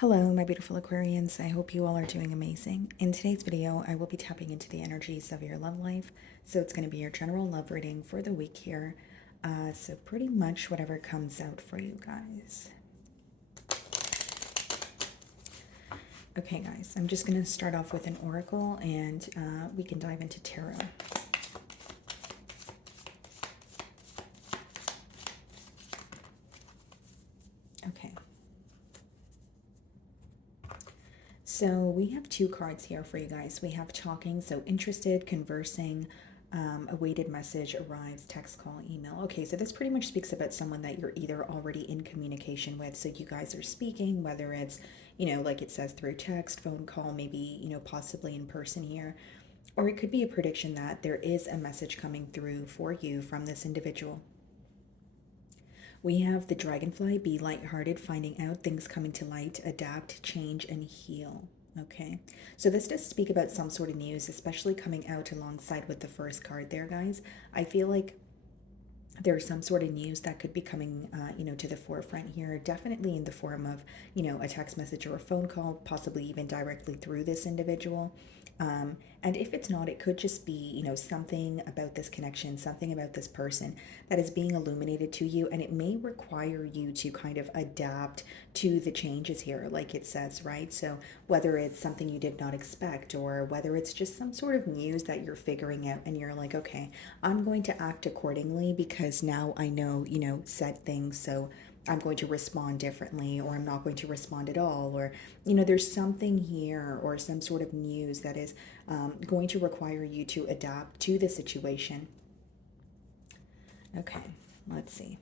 Hello, my beautiful Aquarians. I hope you all are doing amazing. In today's video, I will be tapping into the energies of your love life. So it's going to be your general love reading for the week here. So pretty much whatever comes out for you guys. Okay, guys, I'm just going to start off with an oracle and we can dive into tarot. Okay. So we have two cards here for you guys. We have talking, so interested, conversing, awaited message arrives, text, call, email. Okay, so this pretty much speaks about someone that you're either already in communication with. So you guys are speaking, whether it's, like it says through text, phone call, maybe, possibly in person here. Or it could be a prediction that there is a message coming through for you from this individual. We have the dragonfly, be lighthearted, finding out things coming to light, adapt, change, and heal. Okay, so this does speak about some sort of news, especially coming out alongside with the first card there, guys. I feel like there's some sort of news that could be coming, to the forefront here, definitely in the form of, a text message or a phone call, possibly even directly through this individual. And if it's not, it could just be, something about this connection, something about this person that is being illuminated to you. And it may require you to kind of adapt to the changes here, like it says, right? So whether it's something you did not expect or whether it's just some sort of news that you're figuring out and you're like, okay, I'm going to act accordingly because now I know, said things. So I'm going to respond differently, or I'm not going to respond at all, or, there's something here or some sort of news that is going to require you to adapt to the situation. Okay, let's see.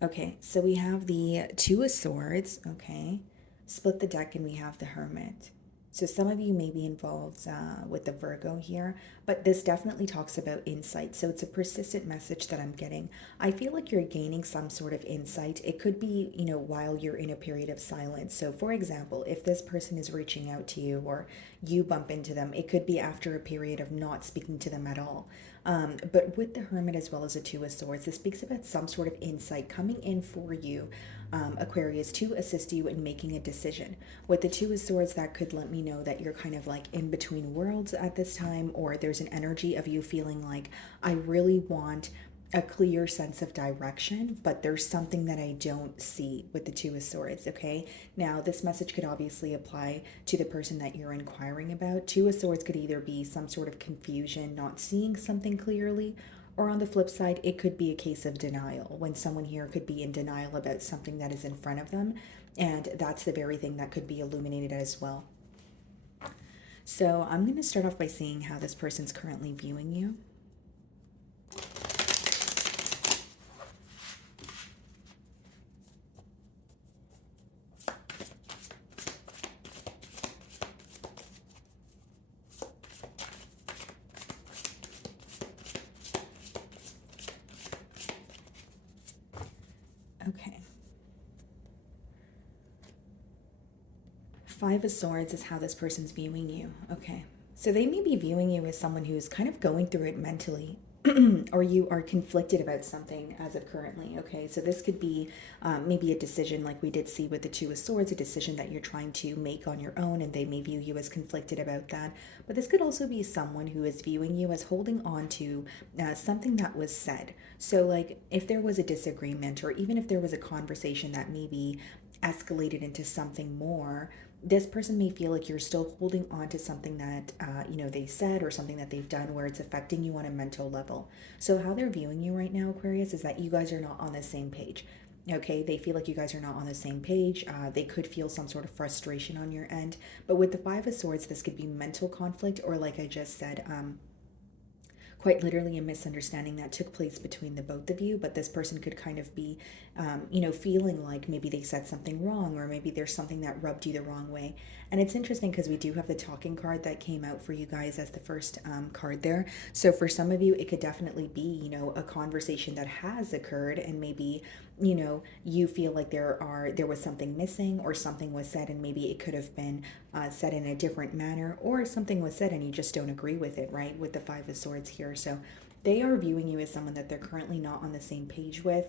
Okay, so we have the Two of Swords, okay. Split the deck and we have the Hermit. So some of you may be involved with the Virgo here, but this definitely talks about insight. So it's a persistent message that I'm getting. I feel like you're gaining some sort of insight. It could be, while you're in a period of silence. So for example, if this person is reaching out to you or you bump into them, it could be after a period of not speaking to them at all. But with the Hermit as well as the Two of Swords, this speaks about some sort of insight coming in for you, Aquarius, to assist you in making a decision. With the Two of Swords, that could let me know that you're kind of like in between worlds at this time, or there's an energy of you feeling like, I really want a clear sense of direction, but there's something that I don't see with the Two of Swords, okay? Now, this message could obviously apply to the person that you're inquiring about. Two of Swords could either be some sort of confusion, not seeing something clearly, or on the flip side, it could be a case of denial, when someone here could be in denial about something that is in front of them, and that's the very thing that could be illuminated as well. So I'm going to start off by seeing how this person's currently viewing you. Okay. Five of Swords is how this person's viewing you. Okay. So they may be viewing you as someone who's kind of going through it mentally, or you are conflicted about something as of currently. Okay. So this could be maybe a decision like we did see with the Two of Swords, a decision that you're trying to make on your own, and they may view you as conflicted about that. But this could also be someone who is viewing you as holding on to something that was said. So, like, if there was a disagreement, or even if there was a conversation that maybe escalated into something more, this person may feel like you're still holding on to something that they said or something that they've done where it's affecting you on a mental level. So how they're viewing you right now, Aquarius, is that you guys are not on the same page. Okay, they feel like you guys are not on the same page. They could feel some sort of frustration on your end. But with the Five of Swords, this could be mental conflict, or like I just said, quite literally a misunderstanding that took place between the both of you. But this person could kind of be feeling like maybe they said something wrong, or maybe there's something that rubbed you the wrong way. And it's interesting because we do have the talking card that came out for you guys as the first card there. So for some of you, it could definitely be, a conversation that has occurred, and maybe you feel like there was something missing, or something was said and maybe it could have been said in a different manner, or something was said and you just don't agree with it, right? With the Five of Swords here. So they are viewing you as someone that they're currently not on the same page with.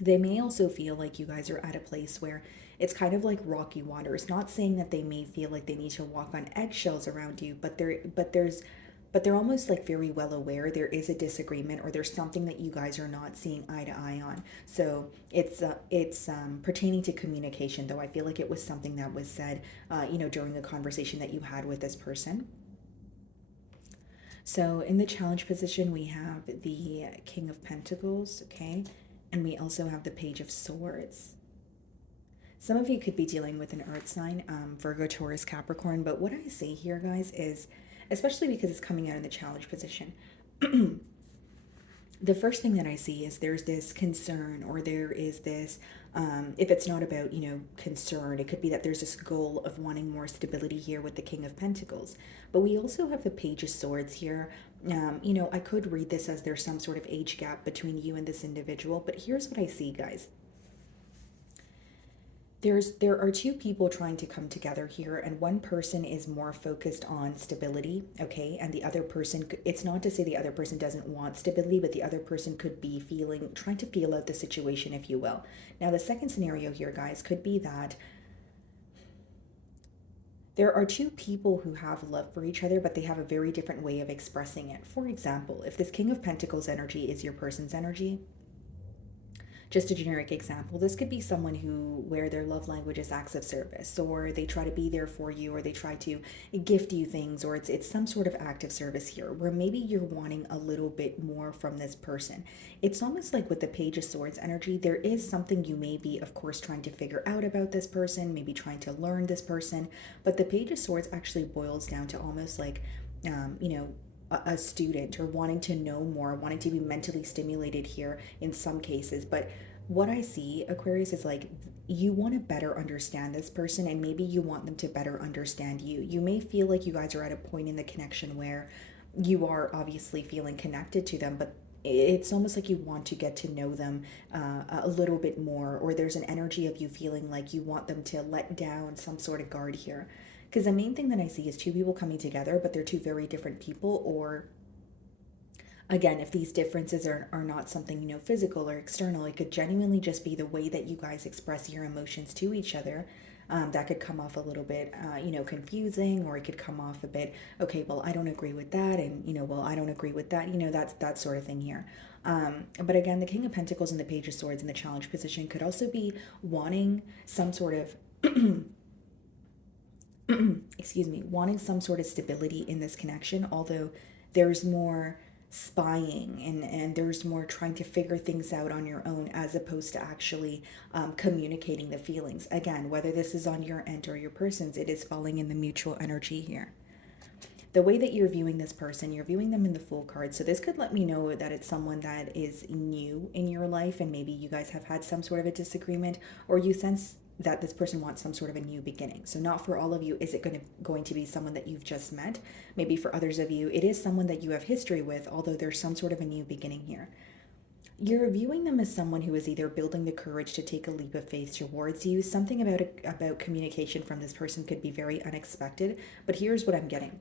They may also feel like you guys are at a place where it's kind of like rocky waters. Not saying that they may feel like they need to walk on eggshells around you, but they're almost like very well aware there is a disagreement, or there's something that you guys are not seeing eye to eye on. So it's pertaining to communication, though I feel like it was something that was said, during a conversation that you had with this person. So in the challenge position, we have the King of Pentacles, okay? And we also have the Page of Swords. Some of you could be dealing with an earth sign, Virgo, Taurus, Capricorn, but what I see here, guys, is, especially because it's coming out in the challenge position, the first thing that I see is there's this concern, or there is this, if it's not about, concern, it could be that there's this goal of wanting more stability here with the King of Pentacles. But we also have the Page of Swords here. I could read this as there's some sort of age gap between you and this individual, but here's what I see, guys. There are two people trying to come together here, and one person is more focused on stability, okay, and the other person, it's not to say the other person doesn't want stability, but the other person could be trying to feel out the situation, if you will. Now the second scenario here, guys, could be that there are two people who have love for each other, but they have a very different way of expressing it. For example, if this King of Pentacles energy is your person's energy, just a generic example, this could be someone where their love language is acts of service, or they try to be there for you, or they try to gift you things, or it's some sort of act of service here, where maybe you're wanting a little bit more from this person. It's almost like with the Page of Swords energy, there is something you may be, of course, trying to figure out about this person, maybe trying to learn this person, but the Page of Swords actually boils down to almost like, a student, or wanting to know more, wanting to be mentally stimulated here in some cases. But what I see, Aquarius, is like you want to better understand this person, and maybe you want them to better understand you. You may feel like you guys are at a point in the connection where you are obviously feeling connected to them, but it's almost like you want to get to know them a little bit more, or there's an energy of you feeling like you want them to let down some sort of guard here. Because the main thing that I see is two people coming together, but they're two very different people. Or again, if these differences are not something, physical or external, it could genuinely just be the way that you guys express your emotions to each other. That could come off a little bit, confusing, or it could come off a bit, okay, well, I don't agree with that, and, well, I don't agree with that, that's that sort of thing here. But again, the King of Pentacles and the Page of Swords in the challenge position could also be wanting some sort of excuse me, wanting some sort of stability in this connection, although there's more spying, and there's more trying to figure things out on your own, as opposed to actually communicating the feelings. Again, whether this is on your end or your person's, it is falling in the mutual energy here. The way that you're viewing this person, you're viewing them in the Fool card. So this could let me know that it's someone that is new in your life, and maybe you guys have had some sort of a disagreement, or you sense that this person wants some sort of a new beginning. So not for all of you is it going to be someone that you've just met. Maybe for others of you, it is someone that you have history with, although there's some sort of a new beginning here. You're viewing them as someone who is either building the courage to take a leap of faith towards you. Something about communication from this person could be very unexpected, but here's what I'm getting.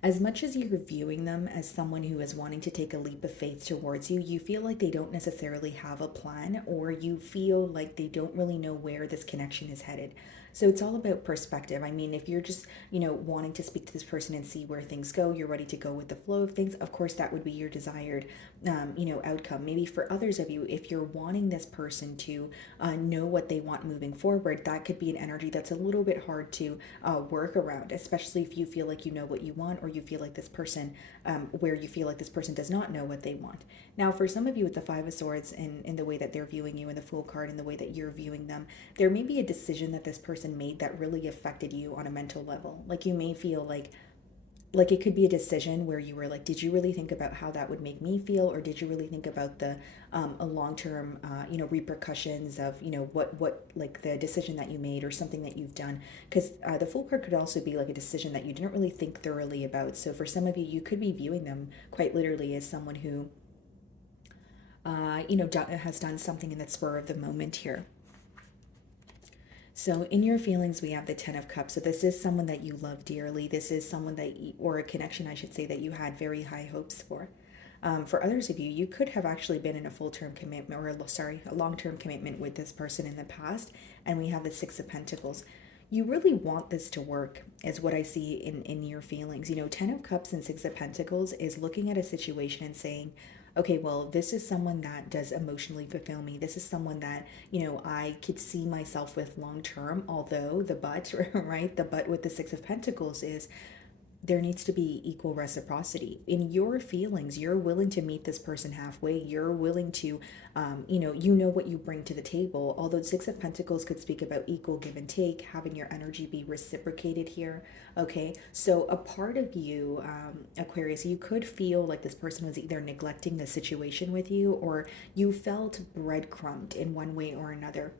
As much as you're viewing them as someone who is wanting to take a leap of faith towards you, you feel like they don't necessarily have a plan, or you feel like they don't really know where this connection is headed. So it's all about perspective. I mean, if you're just, wanting to speak to this person and see where things go, you're ready to go with the flow of things, of course, that would be your desired, outcome. Maybe for others of you, if you're wanting this person to know what they want moving forward, that could be an energy that's a little bit hard to work around, especially if you feel like you know what you want, or you feel like this person, where you feel like this person does not know what they want. Now, for some of you with the Five of Swords, and in the way that they're viewing you, in the Fool card, and the way that you're viewing them, there may be a decision that this person made that really affected you on a mental level. Like you may feel like it could be a decision where you were like, did you really think about how that would make me feel, or did you really think about the a long-term repercussions of what like the decision that you made, or something that you've done? Because the Fool card could also be like a decision that you didn't really think thoroughly about. So for some of you, you could be viewing them quite literally as someone who has done something in the spur of the moment here. So in your feelings, we have the Ten of Cups. So this is someone that you love dearly. This is someone or a connection, I should say, that you had very high hopes for. For others of you, you could have actually been in a full-term commitment, a long-term commitment with this person in the past. And we have the Six of Pentacles. You really want this to work, is what I see in your feelings. Ten of Cups and Six of Pentacles is looking at a situation and saying, okay, well, this is someone that does emotionally fulfill me. This is someone that, I could see myself with long term, although the but, right? The but with the Six of Pentacles is there needs to be equal reciprocity in your feelings. You're willing to meet this person halfway. You're willing to, what you bring to the table. Although Six of Pentacles could speak about equal give and take, having your energy be reciprocated here. Okay, so a part of you, Aquarius, you could feel like this person was either neglecting the situation with you, or you felt breadcrumbed in one way or another,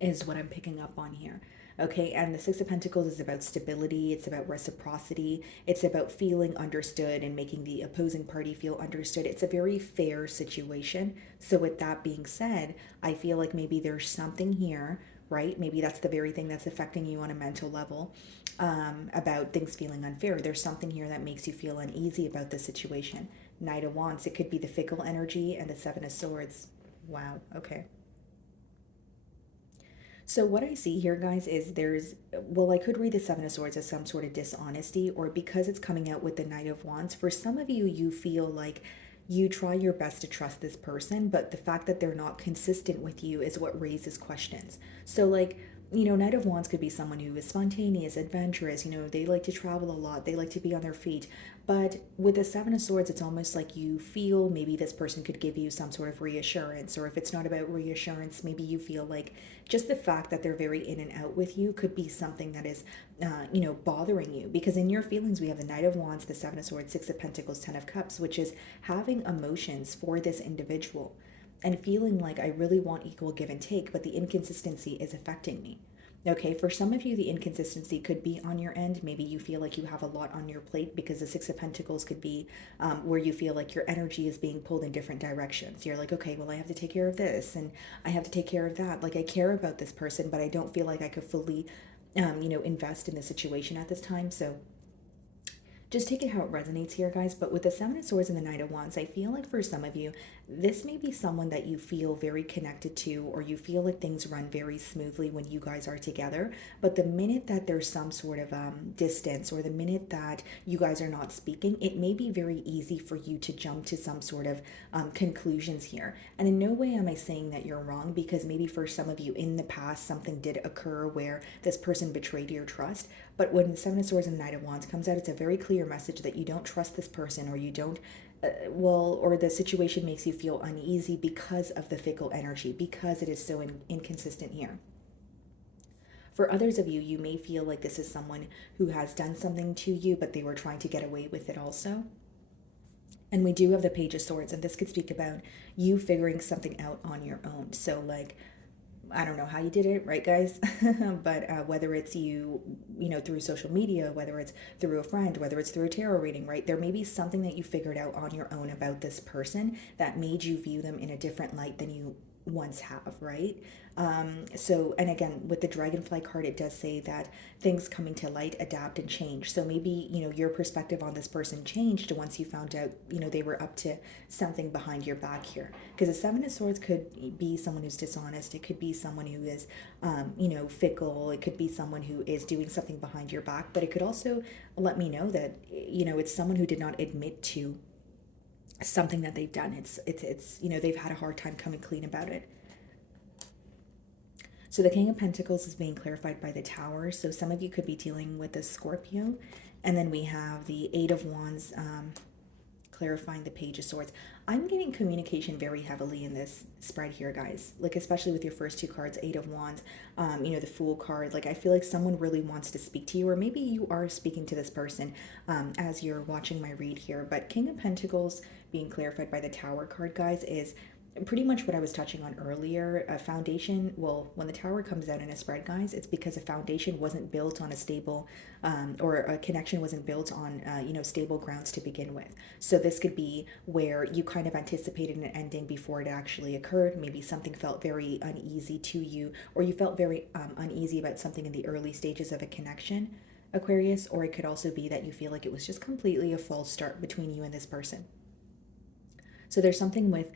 is what I'm picking up on here. Okay, and the Six of Pentacles is about stability, it's about reciprocity, it's about feeling understood and making the opposing party feel understood. It's a very fair situation. So with that being said, I feel like maybe there's something here, right? Maybe that's the very thing that's affecting you on a mental level, about things feeling unfair. There's something here that makes you feel uneasy about the situation. Knight of Wands, it could be the fickle energy, and the Seven of Swords. Wow, okay. So what I see here, guys, is I could read the Seven of Swords as some sort of dishonesty, or because it's coming out with the Knight of Wands, for some of you, you feel like you try your best to trust this person, but the fact that they're not consistent with you is what raises questions. So like, Knight of Wands could be someone who is spontaneous, adventurous, they like to travel a lot, they like to be on their feet. But with the Seven of Swords, it's almost like you feel maybe this person could give you some sort of reassurance, or if it's not about reassurance, maybe you feel like just the fact that they're very in and out with you could be something that is, bothering you. Because in your feelings, we have the Knight of Wands, the Seven of Swords, Six of Pentacles, Ten of Cups, which is having emotions for this individual and feeling like I really want equal give and take, but the inconsistency is affecting me. Okay, for some of you, the inconsistency could be on your end. Maybe you feel like you have a lot on your plate, because the Six of Pentacles could be where you feel like your energy is being pulled in different directions. You're like, okay, well, I have to take care of this and I have to take care of that. Like, I care about this person, but I don't feel like I could fully, invest in the situation at this time. So just take it how it resonates here, guys. But with the Seven of Swords and the Knight of Wands, I feel like for some of you, this may be someone that you feel very connected to, or you feel like things run very smoothly when you guys are together. But the minute that there's some sort of distance, or the minute that you guys are not speaking, it may be very easy for you to jump to some sort of conclusions here. And in no way am I saying that you're wrong, because maybe for some of you in the past, something did occur where this person betrayed your trust. But when the Seven of Swords and the Knight of Wands comes out, it's a very clear message that you don't trust this person, or you don't, or the situation makes you feel uneasy because of the fickle energy, because it is so inconsistent here. For others of you, you may feel like this is someone who has done something to you, but they were trying to get away with it also. And we do have the Page of Swords, and this could speak about you figuring something out on your own. So like, I don't know how you did it, right, guys? But whether it's you, through social media, whether it's through a friend, whether it's through a tarot reading, right? There may be something that you figured out on your own about this person that made you view them in a different light than you once have, right? So, and again, with the Dragonfly card, it does say that things coming to light adapt and change. So maybe, your perspective on this person changed once you found out, they were up to something behind your back here. Because the Seven of Swords could be someone who's dishonest. It could be someone who is, fickle. It could be someone who is doing something behind your back. But it could also let me know that, it's someone who did not admit to something that they've done. It's they've had a hard time coming clean about it. So the King of Pentacles is being clarified by the Tower. So some of you could be dealing with a Scorpio. And then we have the Eight of Wands clarifying the Page of Swords. I'm getting communication very heavily in this spread here, guys. Like, especially with your first two cards, Eight of Wands, the Fool card. Like, I feel like someone really wants to speak to you, or maybe you are speaking to this person as you're watching my read here. But King of Pentacles being clarified by the Tower card, guys, is pretty much what I was touching on earlier, a foundation, well, when the tower comes out in a spread, guys, it's because a foundation wasn't built on a stable, or a connection wasn't built on, stable grounds to begin with. So this could be where you kind of anticipated an ending before it actually occurred. Maybe something felt very uneasy to you, or you felt very uneasy about something in the early stages of a connection, Aquarius, or it could also be that you feel like it was just completely a false start between you and this person. So there's something with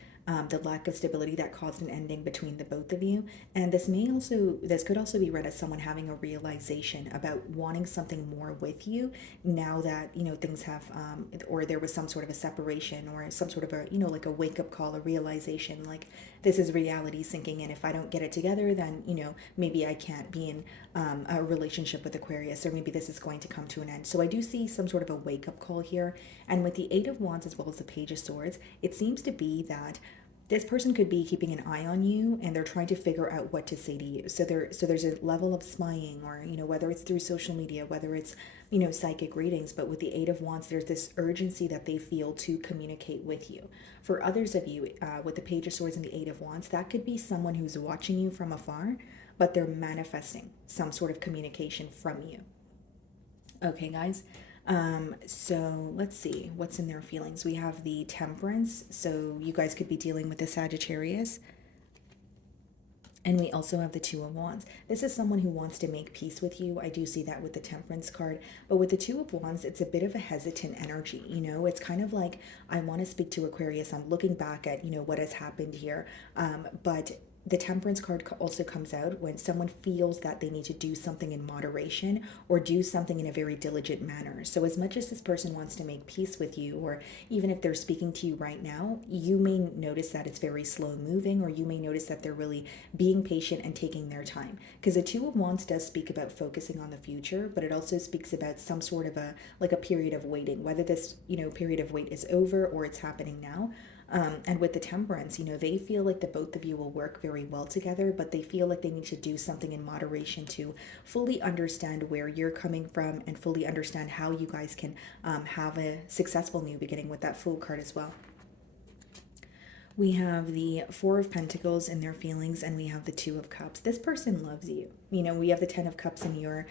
the lack of stability that caused an ending between the both of you, and this could also be read as someone having a realization about wanting something more with you now that things have, or there was some sort of a separation or some sort of a like a wake up call, a realization, like this is reality sinking in. If I don't get it together, then maybe I can't be in a relationship with Aquarius, or maybe this is going to come to an end. So I do see some sort of a wake up call here, and with the Eight of Wands as well as the Page of Swords, it seems to be that this person could be keeping an eye on you and they're trying to figure out what to say to you. So there's a level of spying, or whether it's through social media, whether it's psychic readings, but with the Eight of Wands there's this urgency that they feel to communicate with you. For others of you, with the Page of Swords and the Eight of Wands, that could be someone who's watching you from afar, but they're manifesting some sort of communication from you. Okay, guys. So let's see what's in their feelings. We have the Temperance, so you guys could be dealing with the Sagittarius. And we also have the Two of Wands. This is someone who wants to make peace with you. I do see that with the Temperance card. But with the Two of Wands, it's a bit of a hesitant energy. It's kind of like, I want to speak to Aquarius. I'm looking back at, what has happened here. But the Temperance card also comes out when someone feels that they need to do something in moderation or do something in a very diligent manner. So as much as this person wants to make peace with you, or even if they're speaking to you right now, you may notice that it's very slow moving, or you may notice that they're really being patient and taking their time. Because the Two of Wands does speak about focusing on the future, but it also speaks about some sort of a period of waiting, whether this period of wait is over or it's happening now. And with the Temperance, they feel like the both of you will work very well together, but they feel like they need to do something in moderation to fully understand where you're coming from and fully understand how you guys can have a successful new beginning, with that Fool card as well. We have the Four of Pentacles in their feelings, and we have the Two of Cups. This person loves you. We have the Ten of Cups in your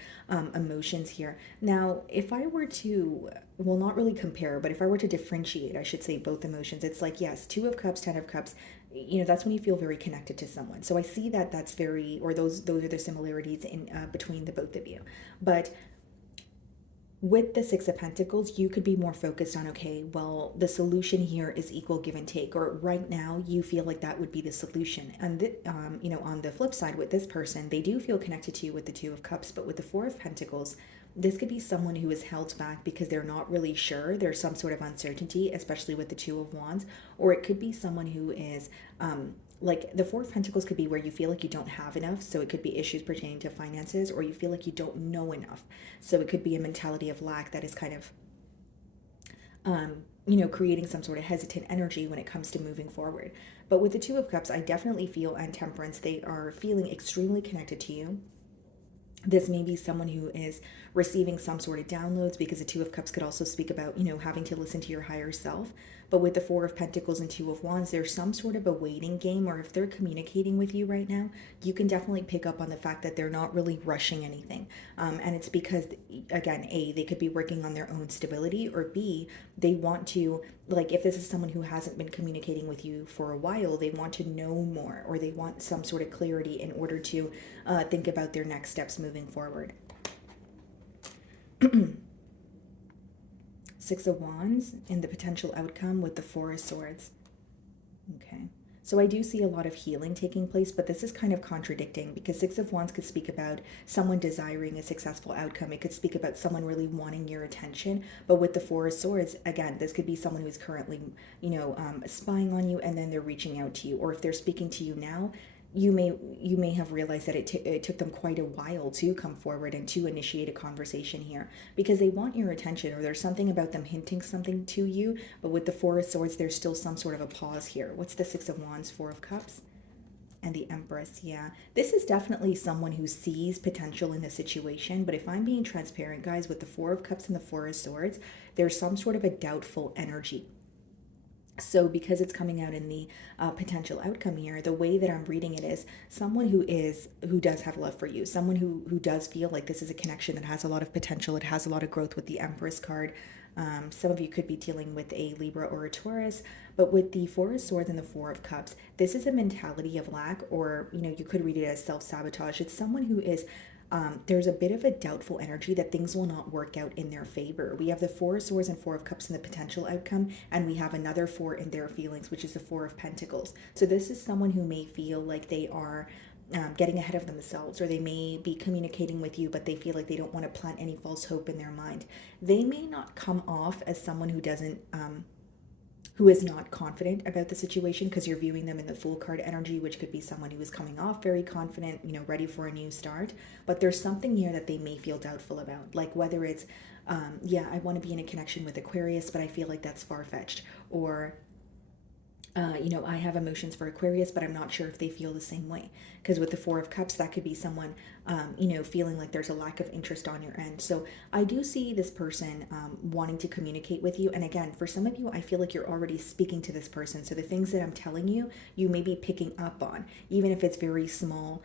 emotions here. Now, if I were to, well, not really compare, but if I were to differentiate, I should say both emotions, it's like, yes, Two of Cups, Ten of Cups, that's when you feel very connected to someone. So I see that that's very, or those are the similarities in between the both of you. But with the Six of Pentacles, you could be more focused on, okay, well, the solution here is equal give and take, or right now you feel like that would be the solution. And on the flip side, with this person, they do feel connected to you with the Two of Cups, but with the Four of Pentacles, this could be someone who is held back because they're not really sure. There's some sort of uncertainty, especially with the Two of Wands, or it could be someone who is like the Four of Pentacles could be where you feel like you don't have enough, so it could be issues pertaining to finances, or you feel like you don't know enough, so it could be a mentality of lack that is kind of creating some sort of hesitant energy when it comes to moving forward. But with the Two of Cups, I definitely feel, and Temperance, they are feeling extremely connected to you. This may be someone who is receiving some sort of downloads, because the Two of Cups could also speak about, having to listen to your higher self. But with the Four of Pentacles and Two of Wands, there's some sort of a waiting game, or if they're communicating with you right now, you can definitely pick up on the fact that they're not really rushing anything. And it's because, again, A, they could be working on their own stability, or B, they want to, like, if this is someone who hasn't been communicating with you for a while, they want to know more, or they want some sort of clarity in order to think about their next steps moving forward. Six of Wands and the potential outcome with the Four of Swords. Okay. So I do see a lot of healing taking place, but this is kind of contradicting, because Six of Wands could speak about someone desiring a successful outcome. It could speak about someone really wanting your attention. But with the Four of Swords, again, this could be someone who's currently, spying on you, and then they're reaching out to you. Or if they're speaking to you now, you may have realized that it took them quite a while to come forward and to initiate a conversation here, because they want your attention, or there's something about them hinting something to you. But with the Four of Swords, there's still some sort of a pause here. What's the Six of Wands, Four of Cups, and the Empress? Yeah, this is definitely someone who sees potential in the situation. But if I'm being transparent, guys, with the Four of Cups and the Four of Swords, there's some sort of a doubtful energy. So because it's coming out in the potential outcome here, the way that I'm reading it is someone who does have love for you, someone who does feel like this is a connection that has a lot of potential. It has a lot of growth with the Empress card. Some of you could be dealing with a Libra or a Taurus, but with the Four of Swords and the Four of Cups, this is a mentality of lack, or you could read it as self-sabotage. It's someone who is there's a bit of a doubtful energy that things will not work out in their favor. We have the Four of Swords and Four of Cups in the potential outcome, and we have another four in their feelings, which is the Four of Pentacles. So this is someone who may feel like they are getting ahead of themselves, or they may be communicating with you, but they feel like they don't want to plant any false hope in their mind. They may not come off as someone who is not confident about the situation, because you're viewing them in the Fool card energy, which could be someone who is coming off very confident, ready for a new start. But there's something here that they may feel doubtful about, like whether it's, yeah, I want to be in a connection with Aquarius, but I feel like that's far fetched, or I have emotions for Aquarius, but I'm not sure if they feel the same way. Because with the Four of Cups, that could be someone, feeling like there's a lack of interest on your end. So I do see this person wanting to communicate with you. And again, for some of you, I feel like you're already speaking to this person. So the things that I'm telling you, you may be picking up on, even if it's very small,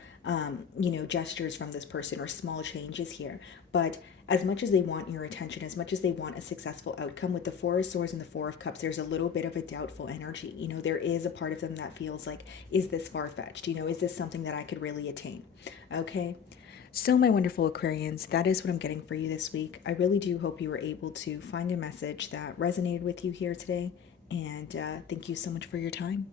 gestures from this person or small changes here. But as much as they want your attention, as much as they want a successful outcome, with the Four of Swords and the Four of Cups, there's a little bit of a doubtful energy. There is a part of them that feels like, is this far-fetched? Is this something that I could really attain? Okay. So my wonderful Aquarians, that is what I'm getting for you this week. I really do hope you were able to find a message that resonated with you here today. And thank you so much for your time.